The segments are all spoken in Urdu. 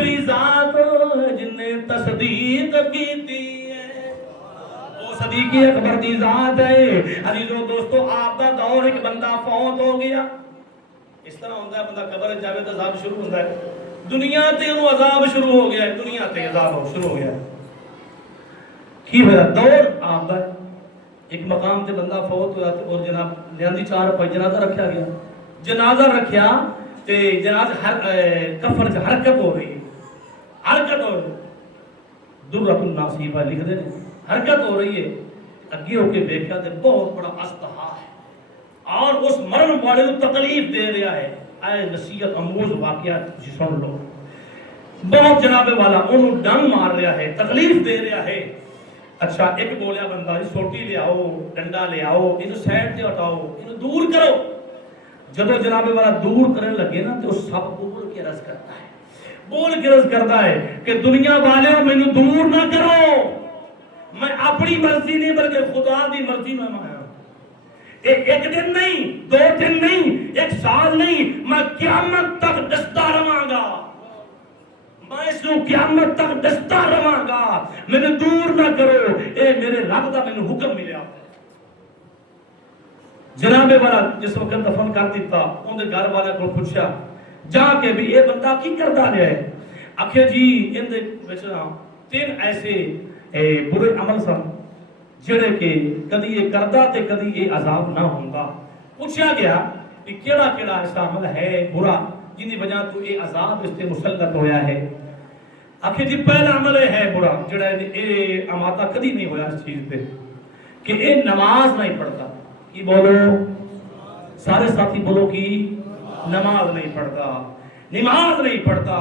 دوسری ذات جن نے تصدیق کی تھی وہ صدیق اکبر دی ذات ہے۔ عزیزو دوستو آپ دا دور ایک بندہ فوت ہو گیا، اس طرح ہوتا ہے بندہ قبر جاوے تو عذاب شروع ہوتا ہے، دنیا تے وہ عذاب شروع ہو گیا ہے، دنیا تے عذاب شروع ہو گیا کی ہویا دور آپ دا ایک مقام تے بندہ فوت ہوا اور جناب لیاندی چار پائی جنازہ رکھا گیا، جنازہ رکھیا تے جنازہ کفن سے حرکت ہو رہی ہے، حرکت ہو رہی ہے، درۃ الناصیبہ لکھ دے حرکت ہو رہی ہے، اگے ہو کے دیکھا تے بہت بڑا استحا ہے اور اس مرن والے کو تکلیف دے رہا ہے۔ اے نصیحت اموز واقعات تسی سن لو، بہت جناب والا انہوں ڈنگ مار رہا ہے، تکلیف دے رہا ہے۔ اچھا ایک بولیا بندہ سوٹی لے آؤ، ڈنڈا لے آؤ، انہوں سائڈ تے ہٹاؤ، انہوں دور کرو۔ جب جناب والا دور کرنے لگے نا تو سب بول کے عرض کرتا ہے، بول کے عرض کرتا ہے کہ دنیا والے میں دور نہ کرو، میں اپنی مرضی نہیں بلکہ خدا دی مرضی میں آیا۔ ایک دن نہیں، دو دن نہیں، ایک سال نہیں، میں قیامت تک ڈستا رہاں گا، میں اس کو قیامت تک ڈستا رہاں گا، میں دور نہ کرو، اے میرے رب دا میں حکم ملیا۔ جناب والا جس وقت دفن کر دیتا ان دے گھر والے کو پوچھا جا کے بھی یہ بندہ کی کرتا رہا ہے؟ آخر جی ان دے تین ایسے برے عمل سن جڑے کہ کدی یہ کردا تے کدی یہ عذاب نہ ہوندا۔ پوچھا گیا کہ کیڑا کیڑا ایسا عمل ہے برا جن کی وجہ تو یہ عذاب اس تے مسلط ہویا ہے؟ آخر جی پہلا عمل ہے برا جڑا یہ اماتا کدی نہیں ہویا اس چیز پہ کہ یہ نماز نہیں پڑھتا۔ کی بولو سارے ساتھی بولو کی نماز نہیں پڑھتا، نماز نہیں پڑھتا۔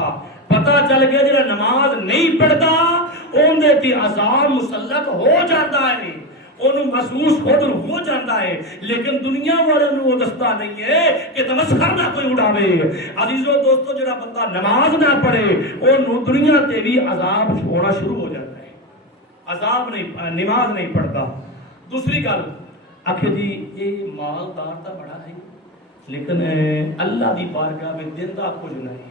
پتہ چل گیا جڑا نماز نہیں پڑھتا اون دے تے عذاب مسلط ہو جاتا ہے، انہوں محسوس خود ہو جاتا ہے، لیکن دنیا والے وہ دستا نہیں ہے کہ تمسخر نہ کوئی اڑاوے۔ عزیزو دوستو جڑا بندہ نماز نہ پڑھے انہوں دنیا تے بھی عذاب ہونا شروع ہو جاتا ہے، عذاب نہیں، نماز نہیں پڑھتا۔ دوسری گل آخر جی یہ مالدار تا بڑا ہے لیکن اللہ دی بارگاہ میں دیندہ کچھ نہیں۔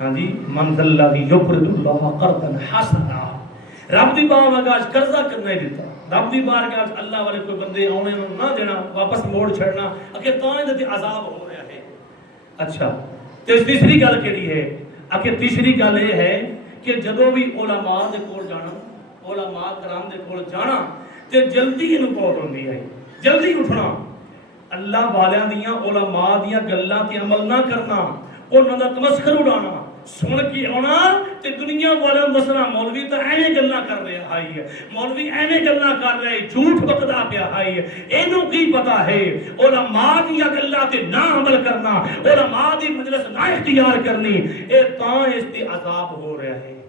ہاں جی من ذا الذی یقرض اللہ قرضا حسنا، رب دی بارگاہ قرضہ کرنا ہی دیتا، رب دی بارگاہ اللہ والے کوئی بندے آنے نہ دینا، واپس موڑ چھڑنا، اکھے تائیں دے عذاب ہو رہا ہے۔ اچھا تیسری گل کیڑی ہے؟ اکھے تیسری گل یہ ہے کہ جدوں بھی علماء دے کول جانا، علماء کرام دے کول جانا تے جلدی انہوں بہت ہوندی ہے، جلدی اٹھنا، اللہ والیاں دیاں علماء دیاں گلاں تے عمل نہ کرنا، انہاں دا تمسخر اڑانا، سن کے آنا تے دنیا والے دسنا مولوی تو ایویں گلاں کر رہا ہے، مولوی ایویں گلاں کر رہا ہے، جھوٹ بکدا پیا ہے، اینوں کی پتہ ہے علماء دیاں گلاں تے نہ عمل کرنا، علماء دی مجلس نہ اختیار کرنی، اے تاں اس تے عذاب ہو رہا ہے۔